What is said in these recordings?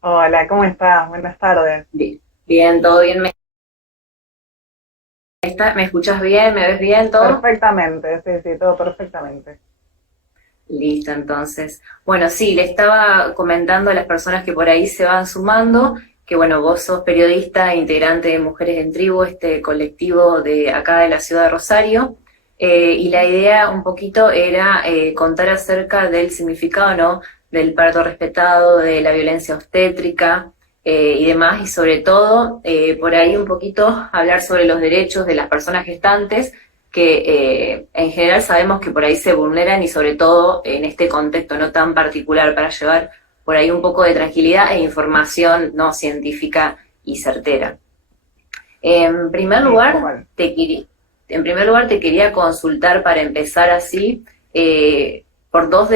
Hola, ¿cómo estás? Buenas tardes. Bien, bien, todo bien. ¿Me escuchas bien? ¿Me ves bien todo? Perfectamente, sí, sí, todo perfectamente. Listo, entonces. Bueno, sí, le estaba comentando a las personas que por ahí se van sumando, que bueno, vos sos periodista e integrante de Mujeres en Tribu, este colectivo de acá de la ciudad de Rosario, y la idea un poquito era contar acerca del significado, ¿no? Del parto respetado, de la violencia obstétrica y demás, y sobre todo por ahí un poquito hablar sobre los derechos de las personas gestantes que en general sabemos que por ahí se vulneran y sobre todo en este contexto no tan particular para llevar por ahí un poco de tranquilidad e información no científica y certera. En primer Sí, tal lugar, cual. en primer lugar te quería consultar para empezar así por dos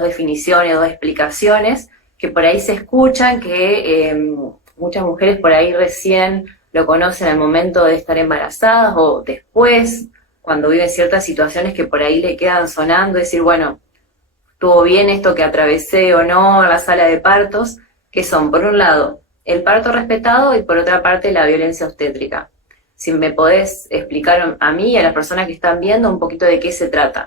definiciones, dos explicaciones que por ahí se escuchan, que muchas mujeres por ahí recién lo conocen al momento de estar embarazadas o después, cuando viven ciertas situaciones que por ahí le quedan sonando, decir, bueno, estuvo bien esto que atravesé o no en la sala de partos, que son, por un lado, el parto respetado y por otra parte la violencia obstétrica. Si me podés explicar a mí y a las personas que están viendo un poquito de qué se trata.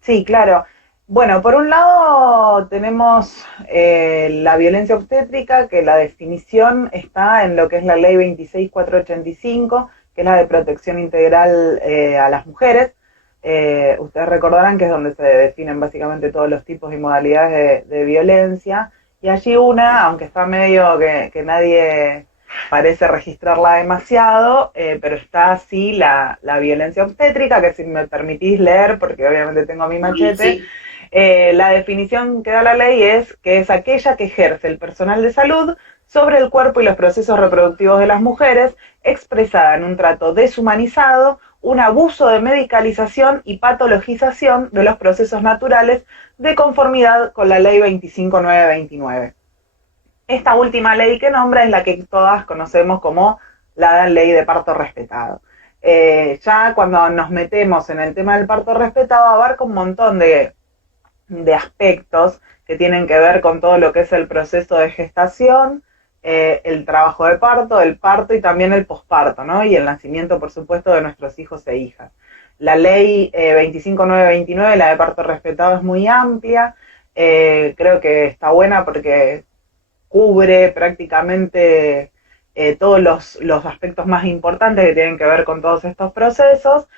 Sí, claro. Bueno, por un lado tenemos la violencia obstétrica, que la definición está en lo que es la ley 26485, que es la de protección integral a las mujeres. Ustedes recordarán que es donde se definen básicamente todos los tipos y modalidades de violencia. Y allí una, aunque está medio que nadie parece registrarla demasiado, pero está así la violencia obstétrica, que si me permitís leer, porque obviamente tengo mi Sí, machete, sí. la definición que da la ley es que es aquella que ejerce el personal de salud sobre el cuerpo y los procesos reproductivos de las mujeres, expresada en un trato deshumanizado, un abuso de medicalización y patologización de los procesos naturales de conformidad con la ley 25929. Esta última ley que nombra es la que todas conocemos como la ley de parto respetado. Ya cuando nos metemos en el tema del parto respetado abarca un montón de aspectos que tienen que ver con todo lo que es el proceso de gestación, el trabajo de parto, el parto y también el posparto, ¿no? Y el nacimiento, por supuesto, de nuestros hijos e hijas. La ley 25929, la de parto respetado, es muy amplia. Creo que está buena porque cubre prácticamente todos los aspectos más importantes que tienen que ver con todos estos procesos.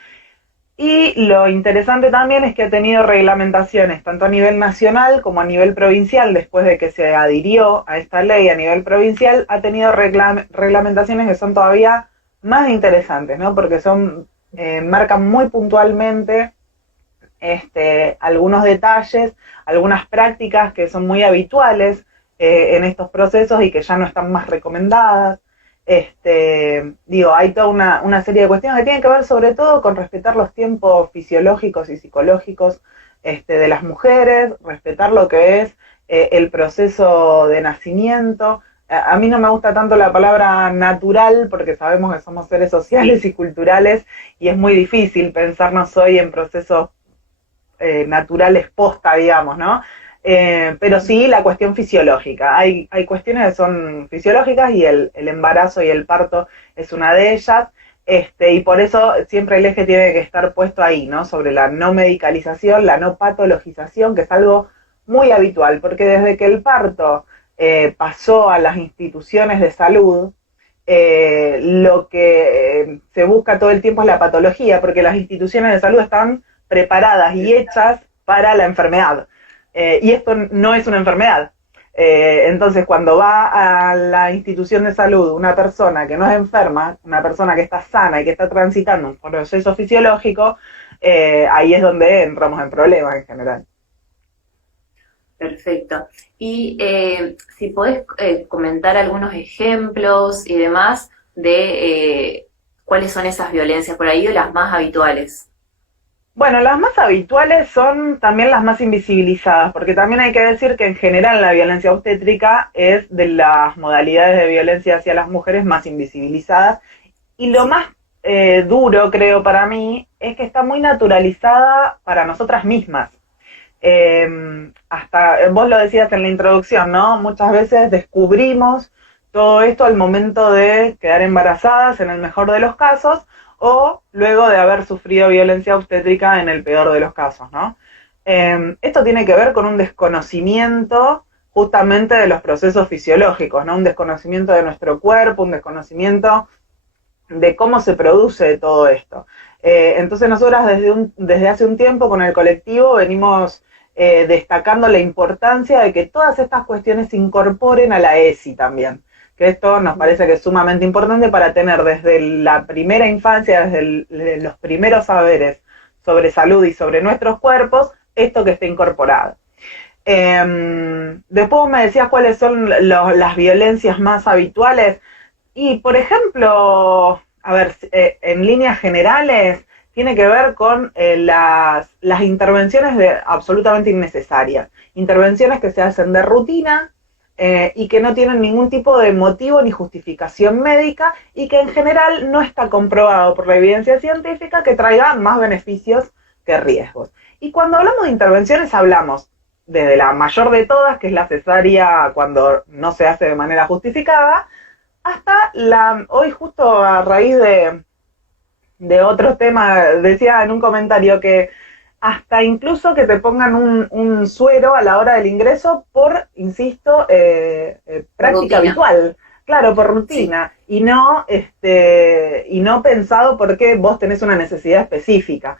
Y lo interesante también es que ha tenido reglamentaciones tanto a nivel nacional como a nivel provincial, después de que se adhirió a esta ley a nivel provincial, ha tenido reglamentaciones que son todavía más interesantes, ¿no? Porque marcan muy puntualmente algunos detalles, algunas prácticas que son muy habituales en estos procesos y que ya no están más recomendadas. Hay toda una serie de cuestiones que tienen que ver sobre todo con respetar los tiempos fisiológicos y psicológicos de las mujeres, respetar lo que es el proceso de nacimiento. A mí no me gusta tanto la palabra natural porque sabemos que somos seres sociales y culturales y es muy difícil pensarnos hoy en procesos naturales posta, digamos, ¿no? Pero sí la cuestión fisiológica. Hay cuestiones que son fisiológicas y el embarazo y el parto es una de ellas. Y por eso siempre el eje tiene que estar puesto ahí, ¿no? Sobre la no medicalización, la no patologización, que es algo muy habitual, porque desde que el parto pasó a las instituciones de salud, lo que se busca todo el tiempo es la patología, porque las instituciones de salud están preparadas y hechas para la enfermedad. Y esto no es una enfermedad. Entonces, cuando va a la institución de salud una persona que no es enferma, una persona que está sana y que está transitando un proceso fisiológico, ahí es donde entramos en problemas en general. Perfecto. Y si podés comentar algunos ejemplos y demás de cuáles son esas violencias por ahí o las más habituales. Bueno, las más habituales son también las más invisibilizadas, porque también hay que decir que en general la violencia obstétrica es de las modalidades de violencia hacia las mujeres más invisibilizadas. Y lo Sí. más duro, creo, para mí, es que está muy naturalizada para nosotras mismas. hasta, vos lo decías en la introducción, ¿no? Muchas veces descubrimos todo esto al momento de quedar embarazadas, en el mejor de los casos, o luego de haber sufrido violencia obstétrica en el peor de los casos, ¿no? Esto tiene que ver con un desconocimiento justamente de los procesos fisiológicos, ¿no? Un desconocimiento de nuestro cuerpo, un desconocimiento de cómo se produce todo esto. Entonces nosotras desde hace un tiempo con el colectivo venimos destacando la importancia de que todas estas cuestiones se incorporen a la ESI también, que esto nos parece que es sumamente importante para tener desde la primera infancia, desde los primeros saberes sobre salud y sobre nuestros cuerpos, esto que esté incorporado. Después me decías cuáles son las violencias más habituales. Y, por ejemplo, a ver, en líneas generales, tiene que ver con las intervenciones absolutamente innecesarias. Intervenciones que se hacen de rutina y que no tienen ningún tipo de motivo ni justificación médica y que en general no está comprobado por la evidencia científica que traigan más beneficios que riesgos. Y cuando hablamos de intervenciones hablamos desde la mayor de todas, que es la cesárea cuando no se hace de manera justificada, hasta hoy justo a raíz de otro tema, decía en un comentario que hasta incluso que te pongan un suero a la hora del ingreso por, insisto, práctica habitual. Claro, por rutina, sí. Y no pensado porque vos tenés una necesidad específica.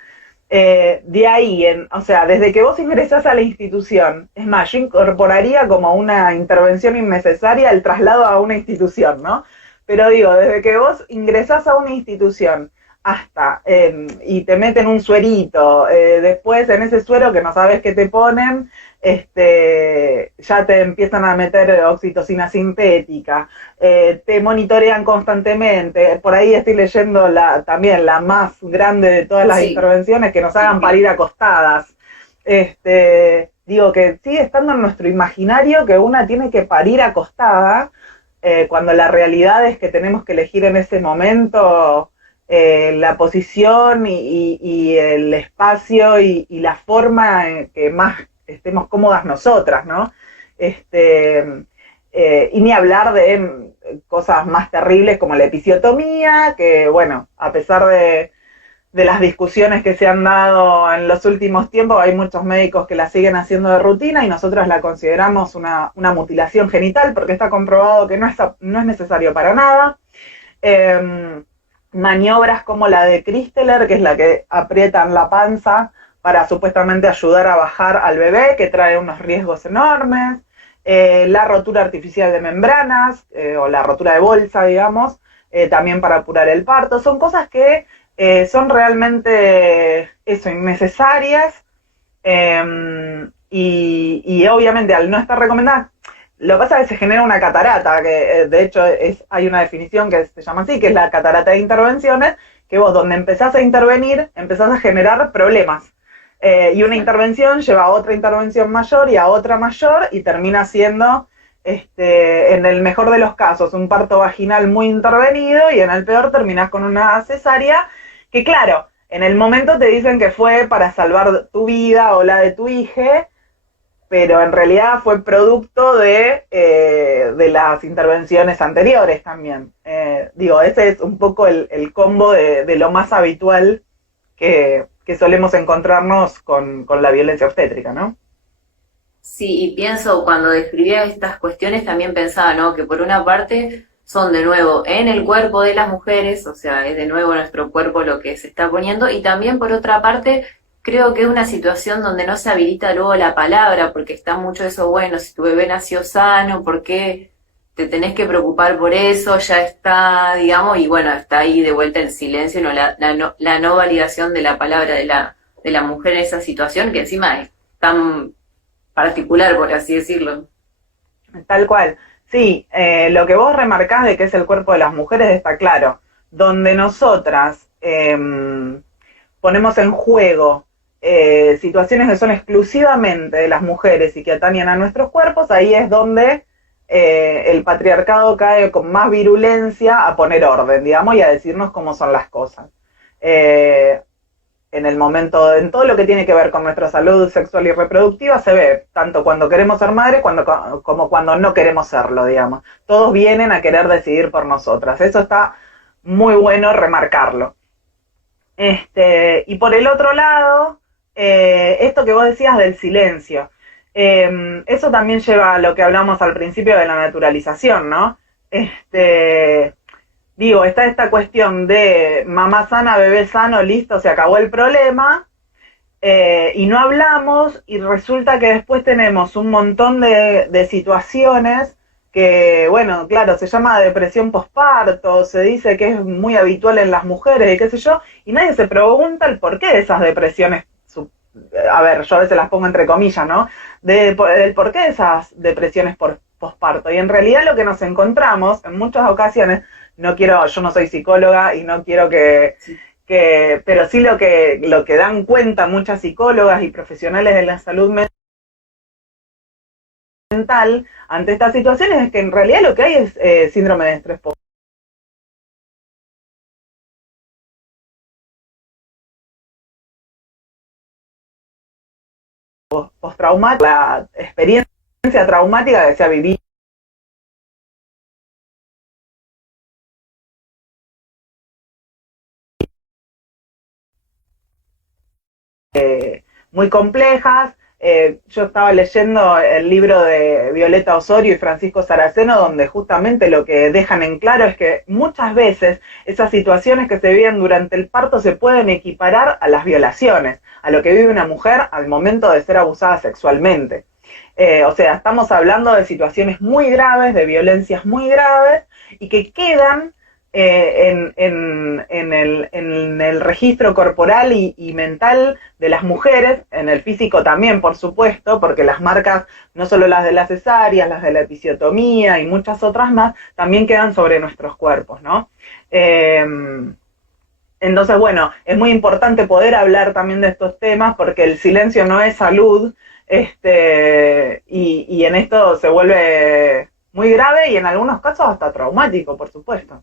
De ahí, o sea, desde que vos ingresás a la institución, es más, yo incorporaría como una intervención innecesaria el traslado a una institución, ¿no? Pero digo, desde que vos ingresás a una institución hasta, y te meten un suerito, después en ese suero que no sabes qué te ponen, ya te empiezan a meter oxitocina sintética, te monitorean constantemente, por ahí estoy leyendo también la más grande de todas las intervenciones, que nos hagan parir acostadas. Digo que sigue estando en nuestro imaginario que una tiene que parir acostada, cuando la realidad es que tenemos que elegir en ese momento la posición y el espacio y la forma en que más estemos cómodas nosotras, ¿no? Y ni hablar de cosas más terribles como la episiotomía, que bueno, a pesar de las discusiones que se han dado en los últimos tiempos, hay muchos médicos que la siguen haciendo de rutina y nosotras la consideramos una mutilación genital porque está comprobado que no es necesario para nada. Maniobras como la de Christeler, que es la que aprietan la panza para supuestamente ayudar a bajar al bebé, que trae unos riesgos enormes, la rotura artificial de membranas, o la rotura de bolsa, digamos, también para apurar el parto, son cosas que son realmente innecesarias, y obviamente al no estar recomendadas, lo que pasa es que se genera una catarata, que de hecho hay una definición que se llama así, que es la catarata de intervenciones, que vos donde empezás a intervenir, empezás a generar problemas. Y una intervención lleva a otra intervención mayor y a otra mayor y termina siendo, en el mejor de los casos, un parto vaginal muy intervenido y en el peor terminás con una cesárea que, claro, en el momento te dicen que fue para salvar tu vida o la de tu hija, pero en realidad fue producto de las intervenciones anteriores también. Ese es un poco el combo de lo más habitual que solemos encontrarnos con la violencia obstétrica, ¿no? Sí, y pienso, cuando describía estas cuestiones también pensaba, ¿no?, que por una parte son de nuevo en el cuerpo de las mujeres, o sea, es de nuevo nuestro cuerpo lo que se está poniendo, y también por otra parte creo que es una situación donde no se habilita luego la palabra, porque está mucho eso, bueno, si tu bebé nació sano, ¿por qué te tenés que preocupar por eso? Ya está, digamos, y bueno, está ahí de vuelta el silencio, ¿no? La no validación de la palabra de la mujer en esa situación, que encima es tan particular, por así decirlo. Tal cual. Sí, lo que vos remarcás de que es el cuerpo de las mujeres está claro. Donde nosotras ponemos en juego situaciones que son exclusivamente de las mujeres y que atañen a nuestros cuerpos, ahí es donde el patriarcado cae con más virulencia a poner orden, digamos, y a decirnos cómo son las cosas. en el momento, en todo lo que tiene que ver con nuestra salud sexual y reproductiva, se ve tanto cuando queremos ser madres como cuando no queremos serlo, digamos. Todos vienen a querer decidir por nosotras. Eso está muy bueno remarcarlo. Y por el otro lado, esto que vos decías del silencio, eso también lleva a lo que hablamos al principio de la naturalización, ¿no? Digo, está esta cuestión de mamá sana, bebé sano, listo, se acabó el problema, y no hablamos, y resulta que después tenemos un montón de situaciones que, bueno, claro, se llama depresión posparto, se dice que es muy habitual en las mujeres y qué sé yo, y nadie se pregunta el porqué de esas depresiones. A ver, yo a veces las pongo entre comillas, ¿no? El porqué de esas depresiones por posparto. Y en realidad lo que nos encontramos en muchas ocasiones, yo no soy psicóloga y no quiero pero sí lo que dan cuenta muchas psicólogas y profesionales de la salud mental ante estas situaciones es que en realidad lo que hay es síndrome de estrés postraumático, la experiencia traumática que se ha vivido muy complejas. Yo estaba leyendo el libro de Violeta Osorio y Francisco Saraceno, donde justamente lo que dejan en claro es que muchas veces esas situaciones que se viven durante el parto se pueden equiparar a las violaciones, a lo que vive una mujer al momento de ser abusada sexualmente. O sea, estamos hablando de situaciones muy graves, de violencias muy graves, y que quedan en el registro corporal y mental de las mujeres, en el físico también, por supuesto, porque las marcas, no solo las de las cesáreas, las de la episiotomía y muchas otras más, también quedan sobre nuestros cuerpos, ¿no? Entonces, bueno, es muy importante poder hablar también de estos temas, porque el silencio no es salud, y en esto se vuelve muy grave y en algunos casos hasta traumático, por supuesto.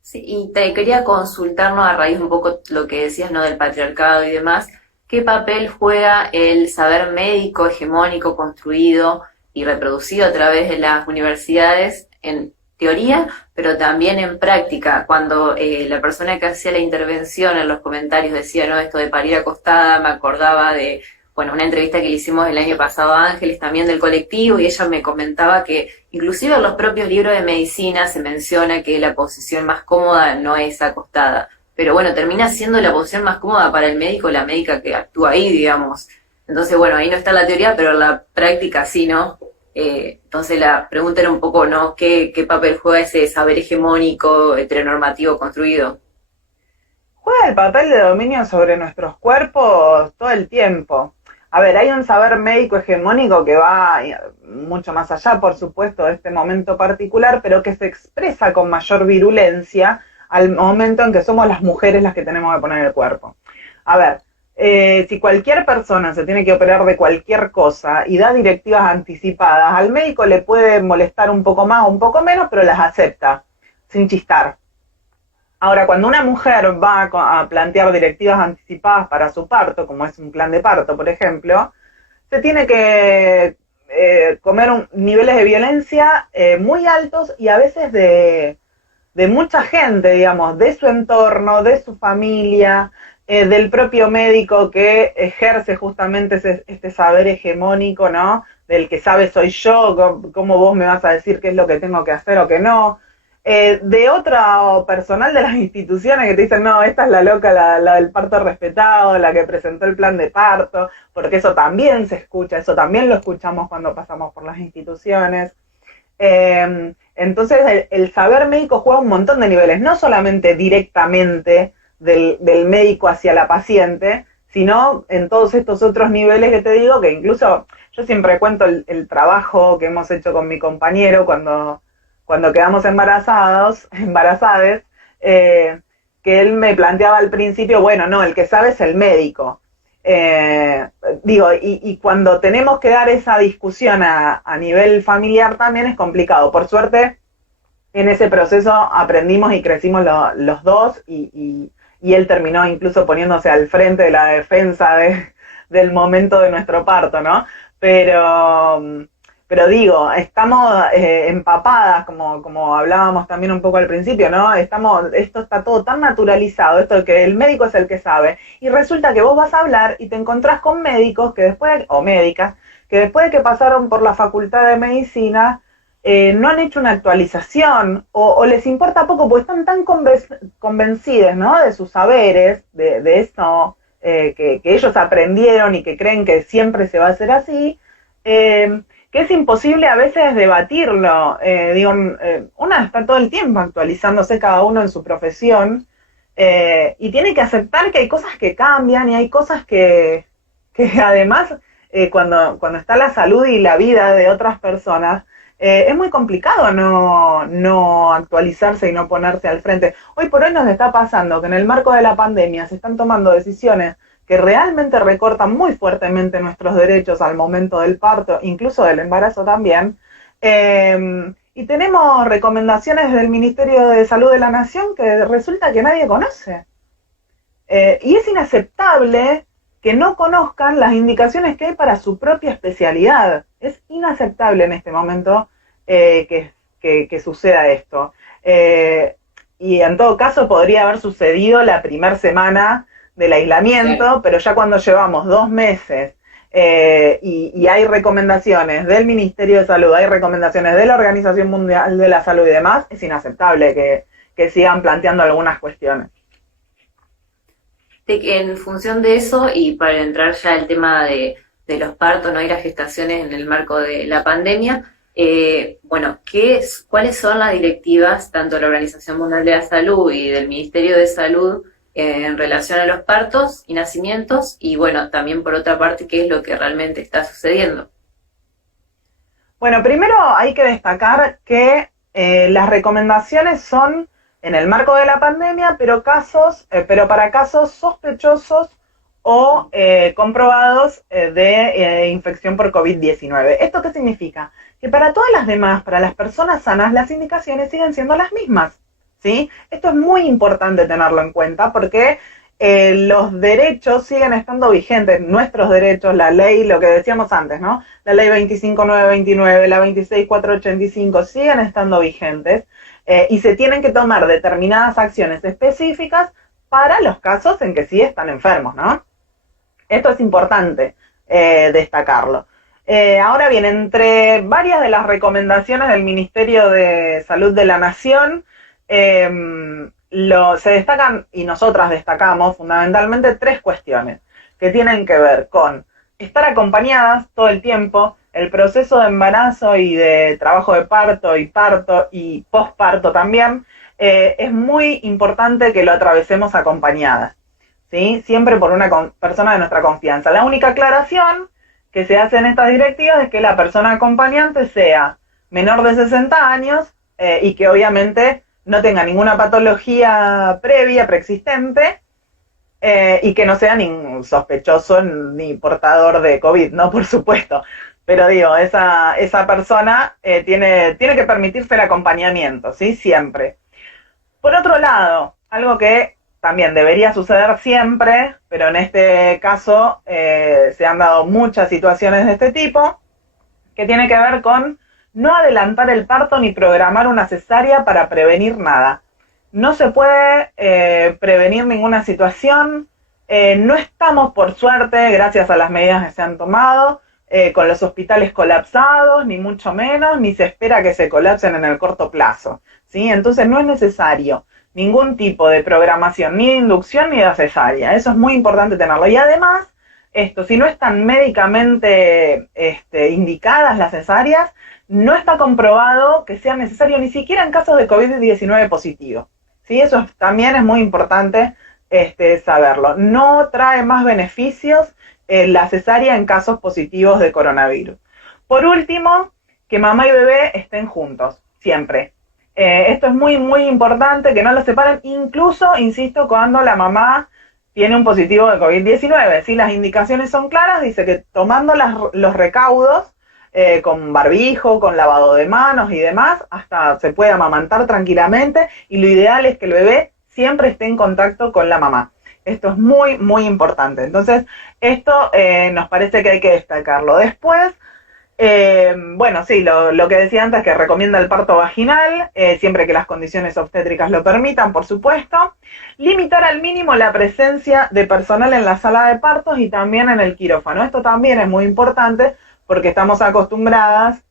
Sí, y te quería consultarnos a raíz de un poco lo que decías, ¿no? Del patriarcado y demás, ¿qué papel juega el saber médico hegemónico construido y reproducido a través de las universidades en teoría, pero también en práctica? Cuando la persona que hacía la intervención en los comentarios decía, ¿no? Esto de parir acostada, me acordaba de, bueno, una entrevista que le hicimos el año pasado a Ángeles, también del colectivo, y ella me comentaba que inclusive en los propios libros de medicina se menciona que la posición más cómoda no es acostada. Pero bueno, termina siendo la posición más cómoda para el médico, la médica que actúa ahí, digamos. Entonces, bueno, ahí no está la teoría, pero en la práctica sí, ¿no? Entonces la pregunta era un poco, ¿no? ¿Qué papel juega ese saber hegemónico, heteronormativo construido? Juega el papel de dominio sobre nuestros cuerpos todo el tiempo. A ver, hay un saber médico hegemónico que va mucho más allá, por supuesto, de este momento particular, pero que se expresa con mayor virulencia al momento en que somos las mujeres las que tenemos que poner el cuerpo. A ver, si cualquier persona se tiene que operar de cualquier cosa y da directivas anticipadas, al médico le puede molestar un poco más o un poco menos, pero las acepta, sin chistar. Ahora, cuando una mujer va a plantear directivas anticipadas para su parto, como es un plan de parto, por ejemplo, se tiene que comer niveles de violencia muy altos y a veces de mucha gente, digamos, de su entorno, de su familia, del propio médico que ejerce justamente este saber hegemónico, ¿no? Del que sabe soy yo, cómo vos me vas a decir qué es lo que tengo que hacer o qué no. De otro personal de las instituciones que te dicen, no, esta es la loca, la del parto respetado, la que presentó el plan de parto, porque eso también se escucha, eso también lo escuchamos cuando pasamos por las instituciones. Entonces el saber médico juega un montón de niveles, no solamente directamente del médico hacia la paciente, sino en todos estos otros niveles que te digo, que incluso yo siempre cuento el trabajo que hemos hecho con mi compañero cuando quedamos embarazadas, que él me planteaba al principio, bueno, no, el que sabe es el médico. Y cuando tenemos que dar esa discusión a nivel familiar también es complicado. Por suerte, en ese proceso aprendimos y crecimos los dos y y él terminó incluso poniéndose al frente de la defensa del momento de nuestro parto, ¿no? Pero digo, estamos empapadas, como hablábamos también un poco al principio, ¿no? Esto está todo tan naturalizado, esto de que el médico es el que sabe, y resulta que vos vas a hablar y te encontrás con médicos que después, o médicas, que después de que pasaron por la facultad de medicina, no han hecho una actualización, o les importa poco, porque están tan convencidos, ¿no? De sus saberes, de eso que ellos aprendieron y que creen que siempre se va a hacer así, que es imposible a veces debatirlo. Una está todo el tiempo actualizándose cada uno en su profesión, y tiene que aceptar que hay cosas que cambian y hay cosas que además, cuando está la salud y la vida de otras personas, es muy complicado no actualizarse y no ponerse al frente. Hoy por hoy nos está pasando que en el marco de la pandemia se están tomando decisiones que realmente recortan muy fuertemente nuestros derechos al momento del parto, incluso del embarazo también, y tenemos recomendaciones del Ministerio de Salud de la Nación que resulta que nadie conoce. Y es inaceptable que no conozcan las indicaciones que hay para su propia especialidad. Es inaceptable en este momento que suceda esto. Y en todo caso podría haber sucedido la primera semana del aislamiento, sí, pero ya cuando llevamos 2 meses y hay recomendaciones del Ministerio de Salud, hay recomendaciones de la Organización Mundial de la Salud y demás, es inaceptable que sigan planteando algunas cuestiones. En función de eso, y para entrar ya al tema de los partos, ¿no? Y las gestaciones en el marco de la pandemia, ¿cuáles son las directivas tanto de la Organización Mundial de la Salud y del Ministerio de Salud en relación a los partos y nacimientos? Y bueno, también por otra parte, ¿qué es lo que realmente está sucediendo? Bueno, primero hay que destacar que las recomendaciones son en el marco de la pandemia, pero para casos sospechosos o comprobados de infección por COVID-19. ¿Esto qué significa? Que para todas las demás, para las personas sanas, las indicaciones siguen siendo las mismas, ¿sí? Esto es muy importante tenerlo en cuenta porque los derechos siguen estando vigentes, nuestros derechos, la ley, lo que decíamos antes, ¿no? La ley 25.929, la 26.485 siguen estando vigentes, y se tienen que tomar determinadas acciones específicas para los casos en que sí están enfermos, ¿no? Esto es importante destacarlo. Ahora bien, entre varias de las recomendaciones del Ministerio de Salud de la Nación, se destacan, y nosotras destacamos, fundamentalmente 3 cuestiones que tienen que ver con estar acompañadas todo el tiempo. El proceso de embarazo y de trabajo de parto y posparto también, es muy importante que lo atravesemos acompañadas, ¿sí? Siempre por una persona de nuestra confianza. La única aclaración que se hace en estas directivas es que la persona acompañante sea menor de 60 años y que obviamente no tenga ninguna patología previa, preexistente, y que no sea ni sospechoso ni portador de COVID, ¿no? Por supuesto. Pero digo, esa persona tiene que permitirse el acompañamiento, ¿sí? Siempre. Por otro lado, algo que también debería suceder siempre, pero en este caso se han dado muchas situaciones de este tipo, que tiene que ver con no adelantar el parto ni programar una cesárea para prevenir nada. No se puede prevenir ninguna situación, no estamos, por suerte, gracias a las medidas que se han tomado, con los hospitales colapsados, ni mucho menos, ni se espera que se colapsen en el corto plazo, ¿sí? Entonces no es necesario ningún tipo de programación, ni de inducción ni de cesárea. Eso es muy importante tenerlo. Y además, si no están médicamente indicadas las cesáreas, no está comprobado que sea necesario ni siquiera en casos de COVID-19 positivo, ¿sí? Eso también es muy importante saberlo. No trae más beneficios la cesárea en casos positivos de coronavirus. Por último, que mamá y bebé estén juntos, siempre. Esto es muy, muy importante, que no los separen, incluso, insisto, cuando la mamá tiene un positivo de COVID-19. ¿Sí? Las indicaciones son claras, dice que tomando los recaudos, con barbijo, con lavado de manos y demás, hasta se puede amamantar tranquilamente, y lo ideal es que el bebé siempre esté en contacto con la mamá. Esto es muy, muy importante. Entonces, esto nos parece que hay que destacarlo. Después, bueno, sí, lo que decía antes, que recomienda el parto vaginal, siempre que las condiciones obstétricas lo permitan, por supuesto. Limitar al mínimo la presencia de personal en la sala de partos y también en el quirófano. Esto también es muy importante porque estamos acostumbradas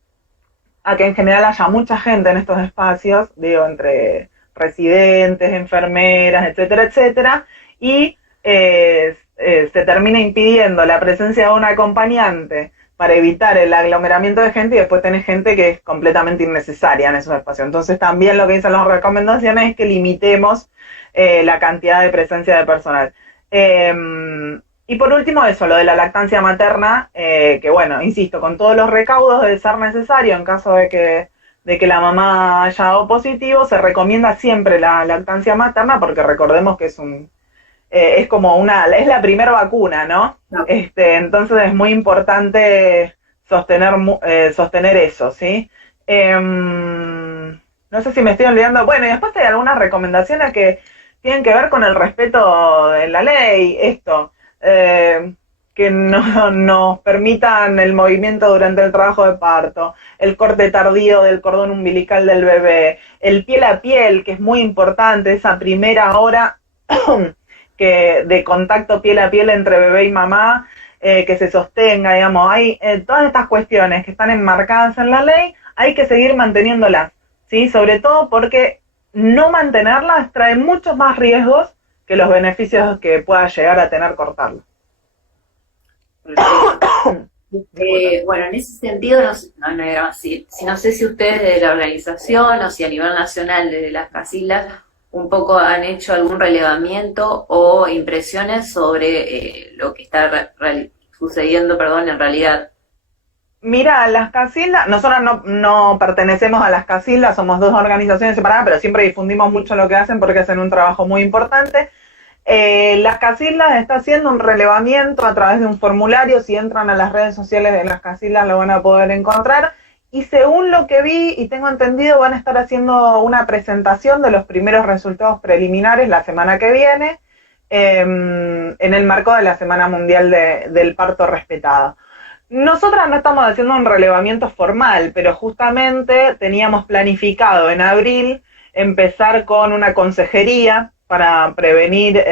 a que en general haya mucha gente en estos espacios, digo, entre residentes, enfermeras, etcétera, etcétera, y se termina impidiendo la presencia de un acompañante para evitar el aglomeramiento de gente y después tenés gente que es completamente innecesaria en esos espacios. Entonces también lo que dicen las recomendaciones es que limitemos la cantidad de presencia de personal. Y por último eso, lo de la lactancia materna, que bueno, insisto, con todos los recaudos de ser necesario en caso de que la mamá haya dado positivo, se recomienda siempre la lactancia materna porque recordemos que es como es la primera vacuna, ¿no? No. Entonces es muy importante sostener eso, ¿sí? No sé si me estoy olvidando. Bueno, y después hay algunas recomendaciones que tienen que ver con el respeto de la ley, que no nos permitan el movimiento durante el trabajo de parto, el corte tardío del cordón umbilical del bebé, el piel a piel, que es muy importante, esa primera hora de contacto piel a piel entre bebé y mamá, que se sostenga, digamos, hay todas estas cuestiones que están enmarcadas en la ley, hay que seguir manteniéndolas, ¿sí? Sobre todo porque no mantenerlas trae muchos más riesgos que los beneficios que pueda llegar a tener cortarlo. Bueno, en ese sentido, no sé si ustedes de la organización o si a nivel nacional desde las Casildas un poco han hecho algún relevamiento o impresiones sobre lo que está sucediendo, en realidad. Mira, las Casildas, nosotros no pertenecemos a las Casildas, somos dos organizaciones separadas, pero siempre difundimos mucho lo que hacen porque hacen un trabajo muy importante. Las Casildas está haciendo un relevamiento a través de un formulario, si entran a las redes sociales de las Casildas lo van a poder encontrar, y según lo que vi y tengo entendido van a estar haciendo una presentación de los primeros resultados preliminares la semana que viene, en el marco de la Semana Mundial del Parto Respetado. Nosotras no estamos haciendo un relevamiento formal, pero justamente teníamos planificado en abril empezar con una consejería para prevenir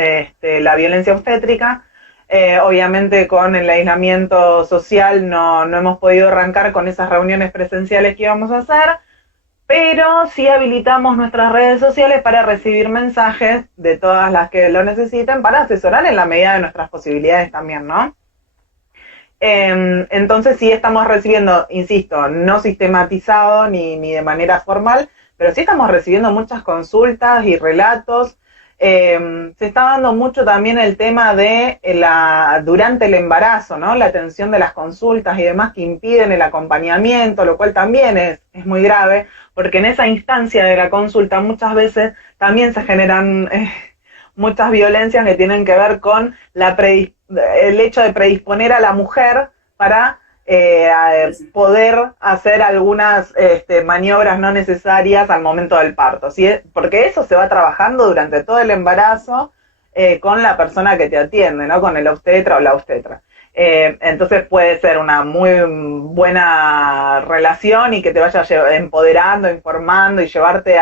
la violencia obstétrica. Obviamente con el aislamiento social no hemos podido arrancar con esas reuniones presenciales que íbamos a hacer, pero sí habilitamos nuestras redes sociales para recibir mensajes de todas las que lo necesiten para asesorar en la medida de nuestras posibilidades también, ¿no? Entonces sí estamos recibiendo, insisto, no sistematizado ni de manera formal, pero sí estamos recibiendo muchas consultas y relatos. Se está dando mucho también el tema de durante el embarazo, ¿no? La atención de las consultas y demás que impiden el acompañamiento, lo cual también es muy grave, porque en esa instancia de la consulta muchas veces también se generan muchas violencias que tienen que ver con el hecho de predisponer a la mujer para poder hacer algunas maniobras no necesarias al momento del parto, ¿sí? Porque eso se va trabajando durante todo el embarazo con la persona que te atiende, ¿no? Con el obstetra o la obstetra. Entonces puede ser una muy buena relación y que te vaya empoderando, informando y llevarte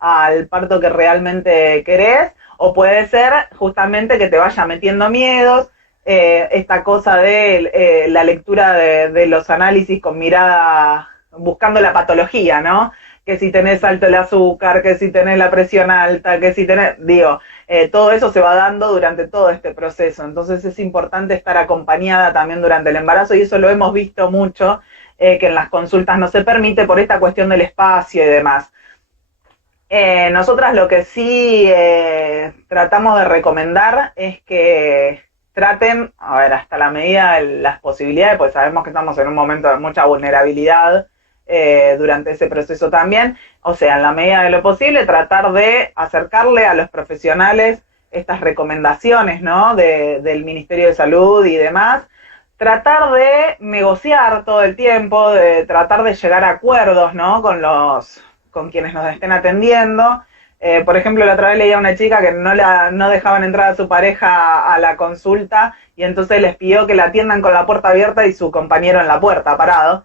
al parto que realmente querés, o puede ser justamente que te vaya metiendo miedos, esta cosa de la lectura de los análisis con mirada, buscando la patología, ¿no? Que si tenés alto el azúcar, que si tenés la presión alta, que si tenés, todo eso se va dando durante todo este proceso. Entonces es importante estar acompañada también durante el embarazo, y eso lo hemos visto mucho, que en las consultas no se permite por esta cuestión del espacio y demás. Nosotras lo que sí tratamos de recomendar es que traten, hasta la medida de las posibilidades, pues sabemos que estamos en un momento de mucha vulnerabilidad durante ese proceso también, o sea, en la medida de lo posible, tratar de acercarle a los profesionales estas recomendaciones, ¿no? Del Ministerio de Salud y demás, tratar de negociar todo el tiempo, de tratar de llegar a acuerdos, ¿no? Con quienes nos estén atendiendo, Por ejemplo, la otra vez leía a una chica que no dejaban entrar a su pareja a la consulta y entonces les pidió que la atiendan con la puerta abierta y su compañero en la puerta, parado.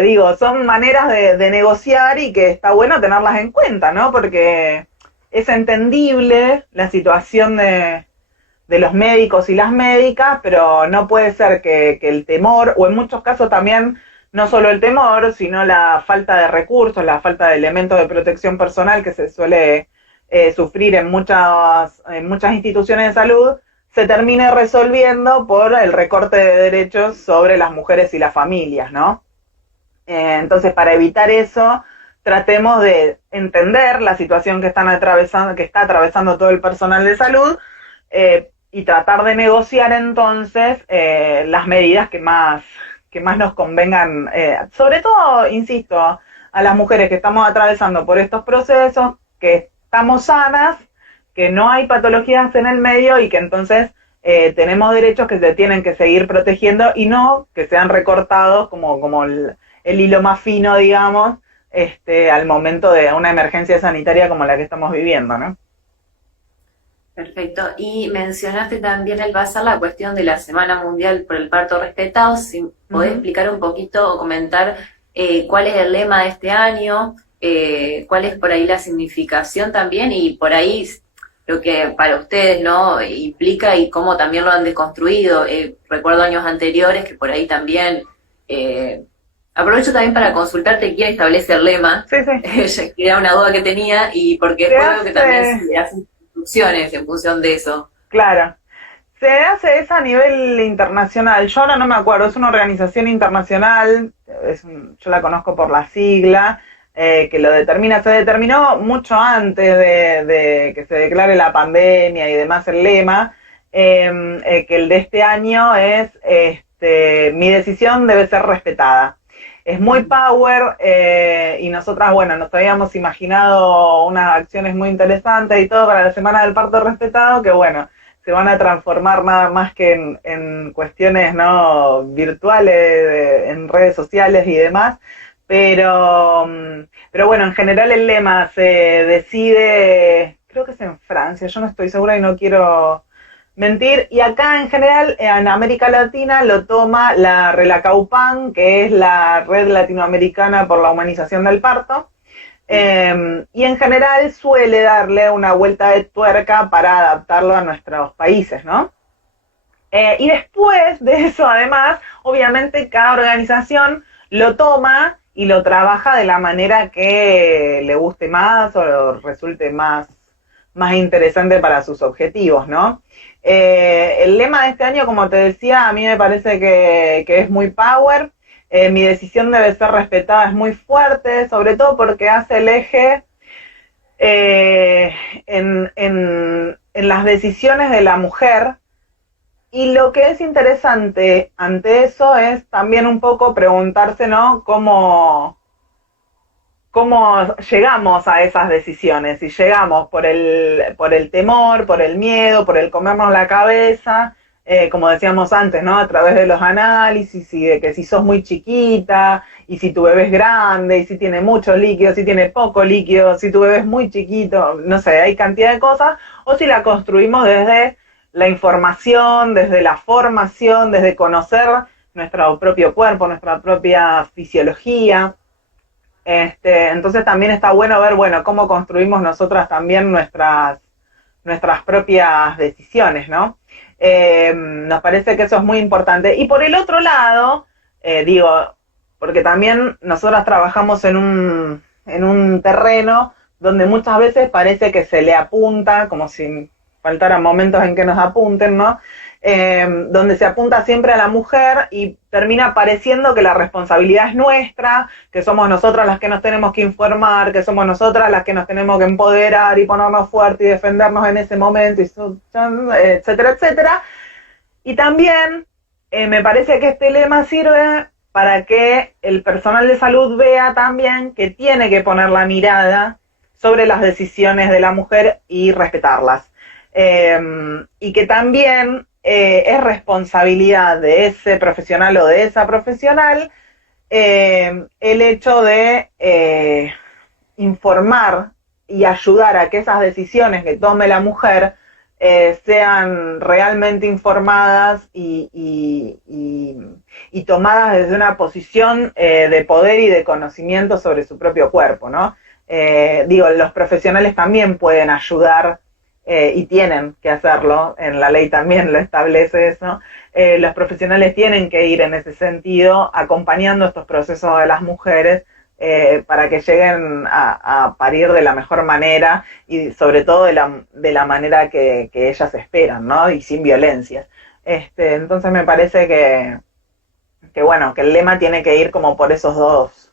Digo, son maneras de negociar y que está bueno tenerlas en cuenta, ¿no? Porque es entendible la situación de los médicos y las médicas, pero no puede ser que el temor, o en muchos casos también, no solo el temor, sino la falta de recursos, la falta de elementos de protección personal que se suele sufrir en muchas instituciones de salud, se termine resolviendo por el recorte de derechos sobre las mujeres y las familias, ¿no? Entonces, para evitar eso, tratemos de entender la situación que está atravesando todo el personal de salud, y tratar de negociar entonces las medidas que más nos convengan, sobre todo, insisto, a las mujeres que estamos atravesando por estos procesos, que estamos sanas, que no hay patologías en el medio y que entonces tenemos derechos que se tienen que seguir protegiendo y no que sean recortados como el hilo más fino, digamos, al momento de una emergencia sanitaria como la que estamos viviendo, ¿no? Perfecto. Y mencionaste también, el pasar, la cuestión de la Semana Mundial por el Parto Respetado. Si podés explicar un poquito o comentar cuál es el lema de este año, cuál es por ahí la significación también y por ahí lo que para ustedes, ¿no?, implica y cómo también lo han desconstruido. Recuerdo años anteriores que por ahí también... aprovecho también para consultarte quién establece el lema. Sí. Que era una duda que tenía y porque creo que también se hacen instrucciones en función de eso. Claro. Se hace eso a nivel internacional. Yo ahora no me acuerdo, es una organización internacional, yo la conozco por la sigla, que lo determina. Se determinó mucho antes de que se declare la pandemia y demás el lema, que el de este año es mi decisión debe ser respetada. Es muy power, y nosotras, bueno, nos habíamos imaginado unas acciones muy interesantes y todo para la Semana del Parto Respetado, que bueno, se van a transformar nada más que en cuestiones, ¿no?, virtuales, en redes sociales y demás, pero bueno, en general el lema se decide, creo que es en Francia, yo no estoy segura y no quiero mentir, y acá en general en América Latina lo toma la RELACAUPAN, que es la Red Latinoamericana por la Humanización del Parto, y en general suele darle una vuelta de tuerca para adaptarlo a nuestros países, ¿no? Y después de eso, además, obviamente cada organización lo toma y lo trabaja de la manera que le guste más o resulte más interesante para sus objetivos, ¿no? El lema de este año, como te decía, a mí me parece que es muy power. Mi decisión debe ser respetada, es muy fuerte, sobre todo porque hace el eje en las decisiones de la mujer. Y lo que es interesante ante eso es también un poco preguntarse, ¿no?, cómo llegamos a esas decisiones, si llegamos por el temor, por el miedo, por el comernos la cabeza, como decíamos antes, ¿no?, a través de los análisis y de que si sos muy chiquita, y si tu bebé es grande, y si tiene mucho líquido, si tiene poco líquido, si tu bebé es muy chiquito, no sé, hay cantidad de cosas, o si la construimos desde la información, desde la formación, desde conocer nuestro propio cuerpo, nuestra propia fisiología. Entonces también está bueno ver, bueno, cómo construimos nosotras también nuestras propias decisiones, ¿no? Nos parece que eso es muy importante. Y por el otro lado, digo, porque también nosotras trabajamos en un terreno donde muchas veces parece que se le apunta, como si faltaran momentos en que nos apunten, ¿no? Donde se apunta siempre a la mujer y termina pareciendo que la responsabilidad es nuestra, que somos nosotras las que nos tenemos que informar, que somos nosotras las que nos tenemos que empoderar y ponernos fuerte y defendernos en ese momento, etcétera, etcétera. Y también me parece que este lema sirve para que el personal de salud vea también que tiene que poner la mirada sobre las decisiones de la mujer y respetarlas. Y que también es responsabilidad de ese profesional o de esa profesional el hecho de informar y ayudar a que esas decisiones que tome la mujer sean realmente informadas y tomadas desde una posición de poder y de conocimiento sobre su propio cuerpo, ¿no? Los profesionales también pueden ayudar y tienen que hacerlo, en la ley también lo establece eso, los profesionales tienen que ir en ese sentido acompañando estos procesos de las mujeres para que lleguen a parir de la mejor manera y sobre todo de la manera que ellas esperan, ¿no? Y sin violencia. Entonces me parece que bueno, que el lema tiene que ir como por esos dos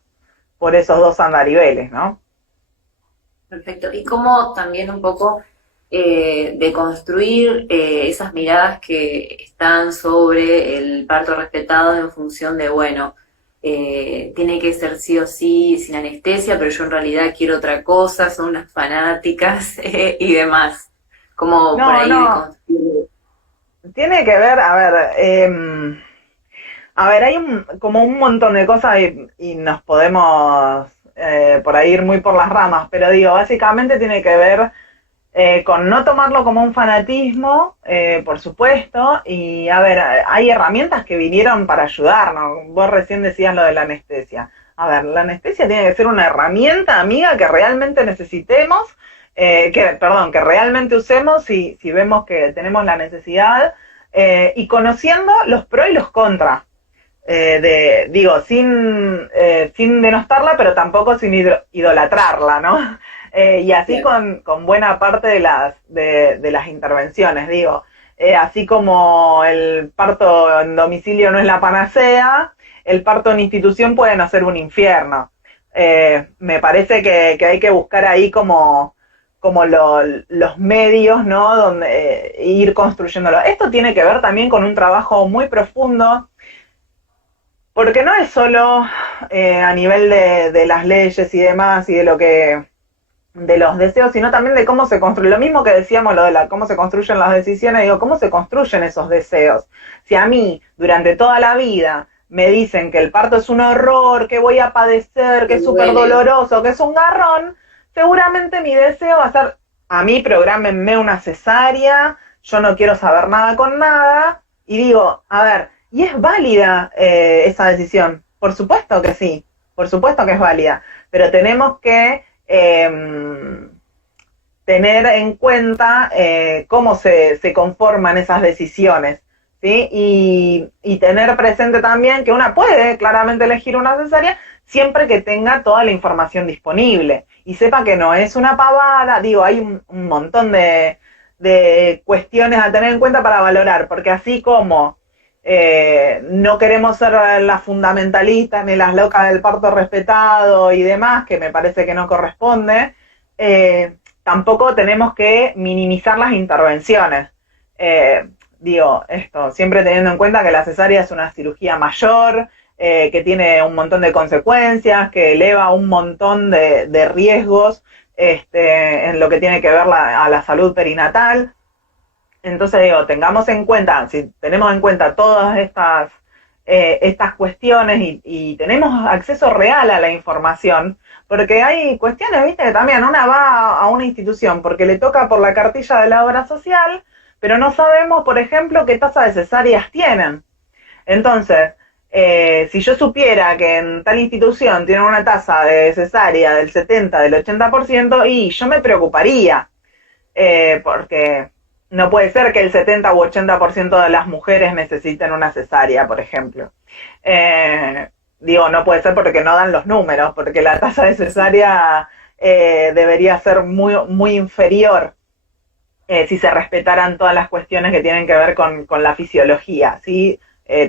andariveles, ¿no? Perfecto. Y cómo también un poco de construir esas miradas que están sobre el parto respetado en función de, bueno, tiene que ser sí o sí sin anestesia, pero yo en realidad quiero otra cosa, son unas fanáticas y demás. Como por ahí de construir. Tiene que ver, hay como un montón de cosas y nos podemos por ahí ir muy por las ramas, pero digo, básicamente tiene que ver con no tomarlo como un fanatismo, por supuesto, y hay herramientas que vinieron para ayudarnos. Vos recién decías lo de la anestesia. La anestesia tiene que ser una herramienta, amiga, que realmente necesitemos, que realmente usemos si vemos que tenemos la necesidad, y conociendo los pros y los contras. Sin denostarla, pero tampoco sin idolatrarla, ¿no? Y así con buena parte de las intervenciones, así como el parto en domicilio no es la panacea, el parto en institución puede no ser un infierno. Me parece que hay que buscar ahí como los medios, ¿no? Donde ir construyéndolo. Esto tiene que ver también con un trabajo muy profundo, porque no es solo a nivel de las leyes y demás y de los deseos, sino también de cómo se construye. Lo mismo que decíamos, lo de cómo se construyen las decisiones, cómo se construyen esos deseos. Si a mí, durante toda la vida, me dicen que el parto es un horror, que voy a padecer, que es súper doloroso, que es un garrón, seguramente mi deseo va a ser, a mí prográmenme una cesárea, yo no quiero saber nada con nada, y digo, ¿y es válida esa decisión? Por supuesto que sí, por supuesto que es válida, pero tenemos que tener en cuenta cómo se conforman esas decisiones, ¿sí? Y tener presente también que una puede claramente elegir una cesárea siempre que tenga toda la información disponible y sepa que no es una pavada. Hay un montón de cuestiones a tener en cuenta para valorar, porque así como no queremos ser las fundamentalistas ni las locas del parto respetado y demás, que me parece que no corresponde, tampoco tenemos que minimizar las intervenciones. Siempre teniendo en cuenta que la cesárea es una cirugía mayor, que tiene un montón de consecuencias, que eleva un montón de riesgos en lo que tiene que ver a la salud perinatal. Entonces tengamos en cuenta, si tenemos en cuenta todas estas cuestiones y tenemos acceso real a la información, porque hay cuestiones, viste, que también una va a una institución porque le toca por la cartilla de la obra social, pero no sabemos, por ejemplo, qué tasa de cesáreas tienen. Entonces, si yo supiera que en tal institución tienen una tasa de cesárea del 70, del 80%, y yo me preocuparía, porque no puede ser que el 70 u 80% de las mujeres necesiten una cesárea, por ejemplo. No puede ser porque no dan los números, porque la tasa de cesárea debería ser muy, muy inferior si se respetaran todas las cuestiones que tienen que ver con la fisiología, ¿sí?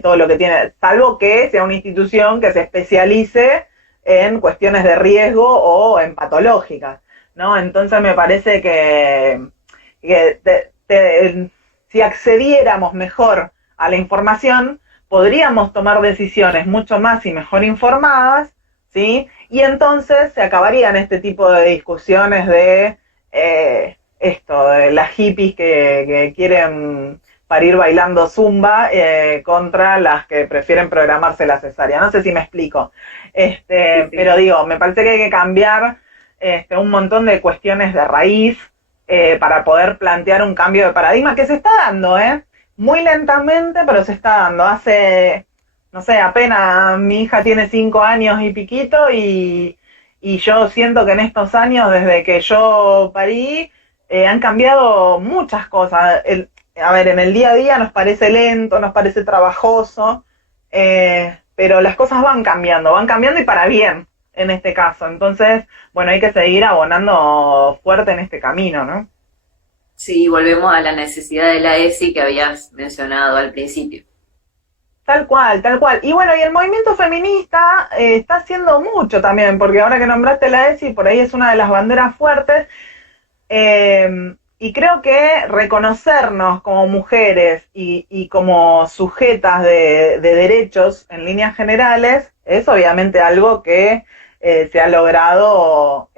Todo lo que tiene, salvo que sea una institución que se especialice en cuestiones de riesgo o en patológicas, ¿no? Entonces me parece que si accediéramos mejor a la información, podríamos tomar decisiones mucho más y mejor informadas, ¿sí? Y entonces se acabarían este tipo de discusiones de de las hippies que quieren parir bailando zumba contra las que prefieren programarse la cesárea. No sé si me explico. Pero me parece que hay que cambiar un montón de cuestiones de raíz para poder plantear un cambio de paradigma que se está dando, muy lentamente, pero se está dando. Hace, no sé, apenas mi hija tiene 5 años y piquito y yo siento que en estos años, desde que yo parí, han cambiado muchas cosas. A ver, en el día a día nos parece lento, nos parece trabajoso, pero las cosas van cambiando y para bien en este caso. Entonces, bueno, hay que seguir abonando fuerte en este camino, ¿no? Sí, volvemos a la necesidad de la ESI que habías mencionado al principio. Tal cual, tal cual. Y bueno, y el movimiento feminista está haciendo mucho también, porque ahora que nombraste la ESI, por ahí es una de las banderas fuertes. Y creo que reconocernos como mujeres y como sujetas de derechos en líneas generales es obviamente algo que se ha logrado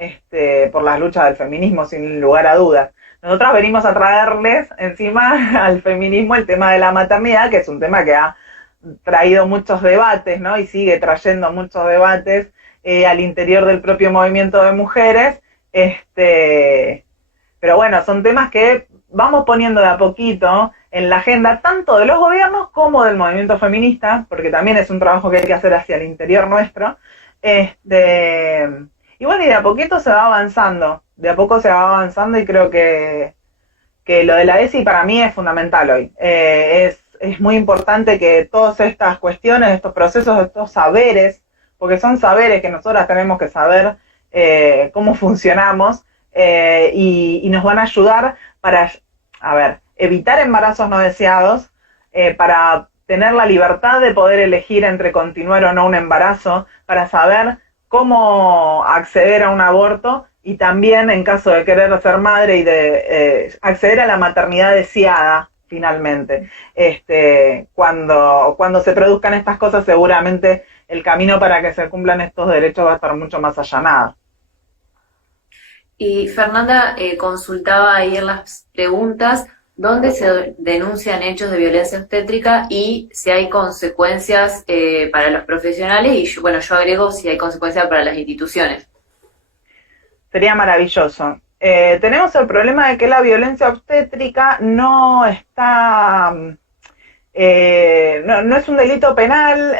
por las luchas del feminismo, sin lugar a dudas. Nosotras venimos a traerles encima al feminismo el tema de la maternidad, que es un tema que ha traído muchos debates, ¿no? Y sigue trayendo muchos debates al interior del propio movimiento de mujeres. Pero bueno, son temas que vamos poniendo de a poquito en la agenda tanto de los gobiernos como del movimiento feminista, porque también es un trabajo que hay que hacer hacia el interior nuestro. Y bueno, y de a poquito se va avanzando, de a poco se va avanzando y creo que lo de la ESI para mí es fundamental hoy. Es muy importante que todas estas cuestiones, estos procesos, estos saberes, porque son saberes que nosotras tenemos que saber cómo funcionamos, y nos van a ayudar para, a ver, evitar embarazos no deseados, para tener la libertad de poder elegir entre continuar o no un embarazo, para saber cómo acceder a un aborto y también en caso de querer ser madre y de acceder a la maternidad deseada finalmente. Cuando se produzcan estas cosas, seguramente el camino para que se cumplan estos derechos va a estar mucho más allanado. Y Fernanda consultaba ahí en las preguntas dónde se denuncian hechos de violencia obstétrica y si hay consecuencias para los profesionales y yo agrego si hay consecuencias para las instituciones. Sería maravilloso. Tenemos el problema de que la violencia obstétrica no está, no es un delito penal,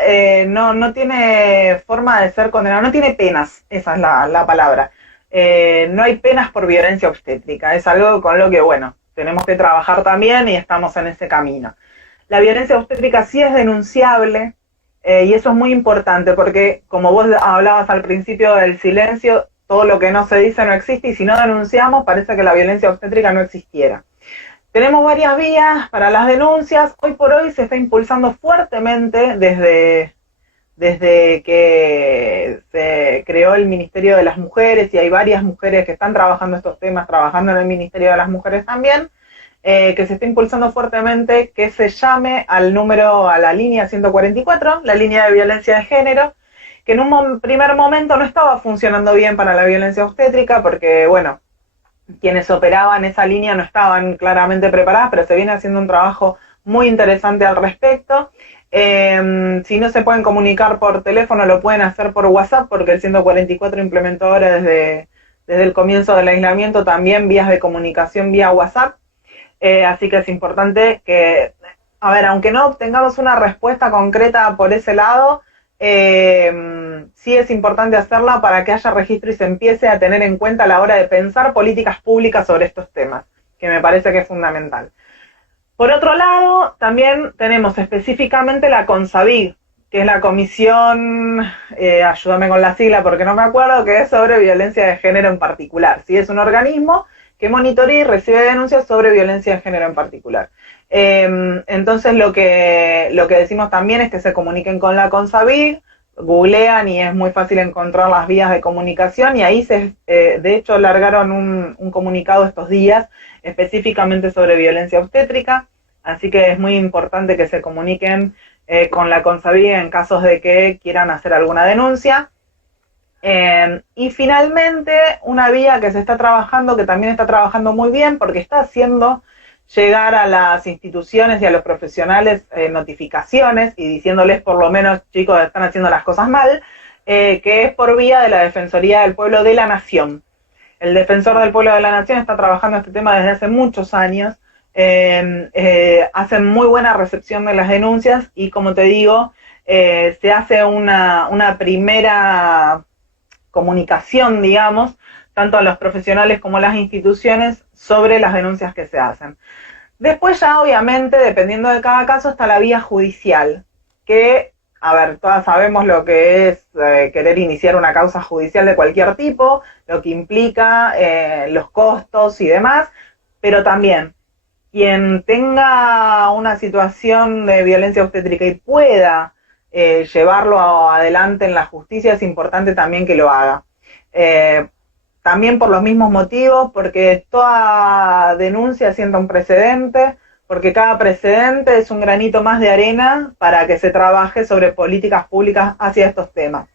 no tiene forma de ser condenado, no tiene penas, esa es la palabra. No hay penas por violencia obstétrica, es algo con lo que, bueno, tenemos que trabajar también y estamos en ese camino. La violencia obstétrica sí es denunciable, y eso es muy importante porque, como vos hablabas al principio del silencio, todo lo que no se dice no existe y si no denunciamos parece que la violencia obstétrica no existiera. Tenemos varias vías para las denuncias. Hoy por hoy se está impulsando fuertemente desde que se creó el Ministerio de las Mujeres y hay varias mujeres que están trabajando estos temas, trabajando en el Ministerio de las Mujeres también, que se está impulsando fuertemente que se llame a la línea 144, la línea de violencia de género, que en un primer momento no estaba funcionando bien para la violencia obstétrica porque, bueno, quienes operaban esa línea no estaban claramente preparadas, pero se viene haciendo un trabajo muy interesante al respecto. Si no se pueden comunicar por teléfono, lo pueden hacer por WhatsApp, porque el 144 implementó ahora desde el comienzo del aislamiento también vías de comunicación vía WhatsApp. Así que es importante que, a ver, aunque no obtengamos una respuesta concreta por ese lado, sí es importante hacerla para que haya registro y se empiece a tener en cuenta a la hora de pensar políticas públicas sobre estos temas, que me parece que es fundamental. Por otro lado, también tenemos específicamente la CONSAVIG, que es la Comisión, ayúdame con la sigla porque no me acuerdo, que es sobre violencia de género en particular. Sí, es un organismo que monitorea y recibe denuncias sobre violencia de género en particular. Entonces lo que decimos también es que se comuniquen con la CONSAVIG, googlean y es muy fácil encontrar las vías de comunicación y ahí de hecho largaron un comunicado estos días específicamente sobre violencia obstétrica, así que es muy importante que se comuniquen con la CONSAVIG en casos de que quieran hacer alguna denuncia. Y finalmente una vía que se está trabajando, que también está trabajando muy bien porque está haciendo llegar a las instituciones y a los profesionales notificaciones y diciéndoles por lo menos, chicos, están haciendo las cosas mal, que es por vía de la Defensoría del Pueblo de la Nación. El Defensor del Pueblo de la Nación está trabajando este tema desde hace muchos años. Hacen muy buena recepción de las denuncias y, como te digo, se hace una primera comunicación, digamos, tanto a los profesionales como a las instituciones sobre las denuncias que se hacen. Después ya, obviamente, dependiendo de cada caso, está la vía judicial, que, a ver, todas sabemos lo que es querer iniciar una causa judicial de cualquier tipo, lo que implica los costos y demás, pero también quien tenga una situación de violencia obstétrica y pueda llevarlo adelante en la justicia, es importante también que lo haga. También por los mismos motivos, porque toda denuncia sienta un precedente, porque cada precedente es un granito más de arena para que se trabaje sobre políticas públicas hacia estos temas.